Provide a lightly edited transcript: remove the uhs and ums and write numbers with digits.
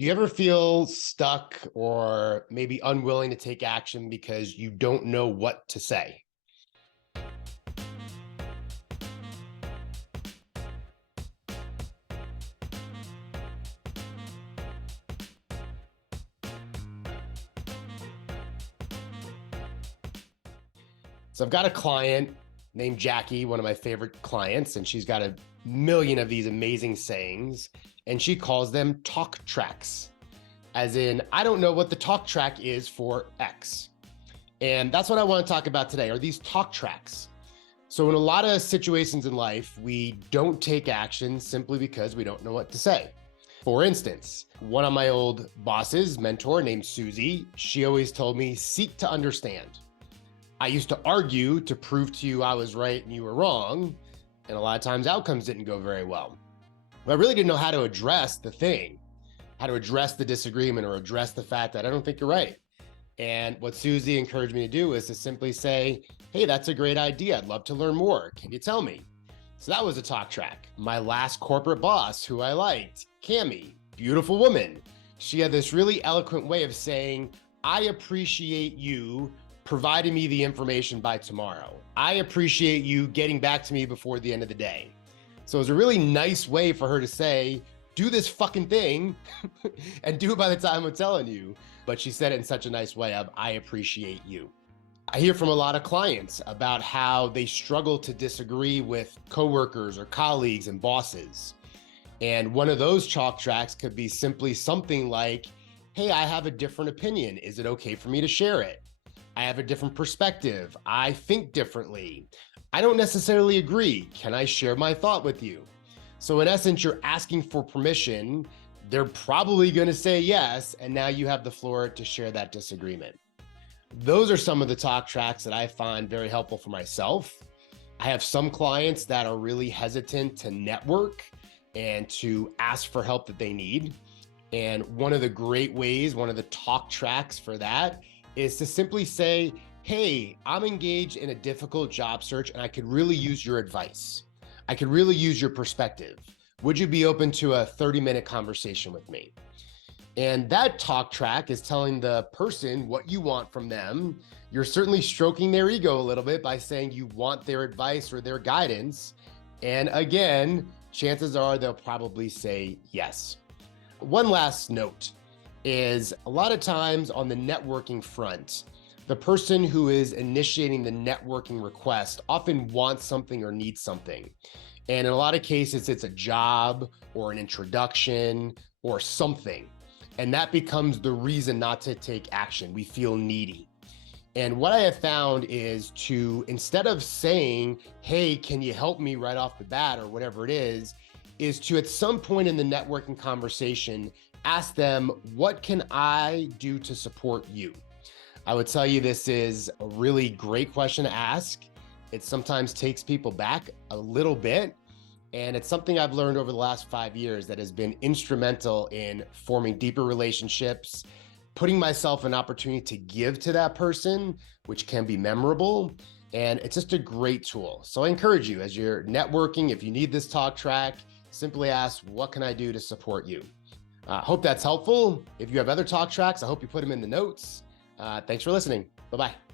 Do you ever feel stuck or maybe unwilling to take action because you don't know what to say? So I've got a client named Jackie, one of my favorite clients, and she's got a million of these amazing sayings, and she calls them talk tracks, as in, I don't know what the talk track is for X. And that's what I want to talk about today, are these talk tracks. So in a lot of situations in life, we don't take action simply because we don't know what to say. For instance, one of my old bosses, mentor named Susie, she always told me, seek to understand. I used to argue to prove to you I was right and you were wrong. And a lot of times outcomes didn't go very well. But I really didn't know how to address the thing, how to address the disagreement or address the fact that I don't think you're right. And what Susie encouraged me to do is to simply say, hey, that's a great idea. I'd love to learn more. Can you tell me? So that was a talk track. My last corporate boss, who I liked, Cammie, beautiful woman. She had this really eloquent way of saying, I appreciate you providing me the information by tomorrow. I appreciate you getting back to me before the end of the day. So it was a really nice way for her to say, do this fucking thing and do it by the time I'm telling you. But she said it in such a nice way of, I appreciate you. I hear from a lot of clients about how they struggle to disagree with coworkers or colleagues and bosses. And one of those talk tracks could be simply something like, hey, I have a different opinion. Is it okay for me to share it? I have a different perspective. I think differently. I don't necessarily agree. Can I share my thought with you? So in essence, you're asking for permission. They're probably going to say yes. And now you have the floor to share that disagreement. Those are some of the talk tracks that I find very helpful for myself. I have some clients that are really hesitant to network and to ask for help that they need. And one of the great ways, one of the talk tracks for that is to simply say, hey, I'm engaged in a difficult job search and I could really use your advice. I could really use your perspective. Would you be open to a 30-minute conversation with me? And that talk track is telling the person what you want from them. You're certainly stroking their ego a little bit by saying you want their advice or their guidance. And again, chances are they'll probably say yes. One last note is a lot of times on the networking front, the person who is initiating the networking request often wants something or needs something. And in a lot of cases, it's a job or an introduction or something. And that becomes the reason not to take action. We feel needy. And what I have found is to, instead of saying, hey, can you help me right off the bat or whatever it is to at some point in the networking conversation, ask them, what can I do to support you? I would tell you this is a really great question to ask. It sometimes takes people back a little bit. And it's something I've learned over the last 5 years that has been instrumental in forming deeper relationships, putting myself an opportunity to give to that person, which can be memorable. And it's just a great tool. So I encourage you, as you're networking, if you need this talk track, simply ask, what can I do to support you? Hope that's helpful. If you have other talk tracks, I hope you put them in the notes. Thanks for listening. Bye-bye.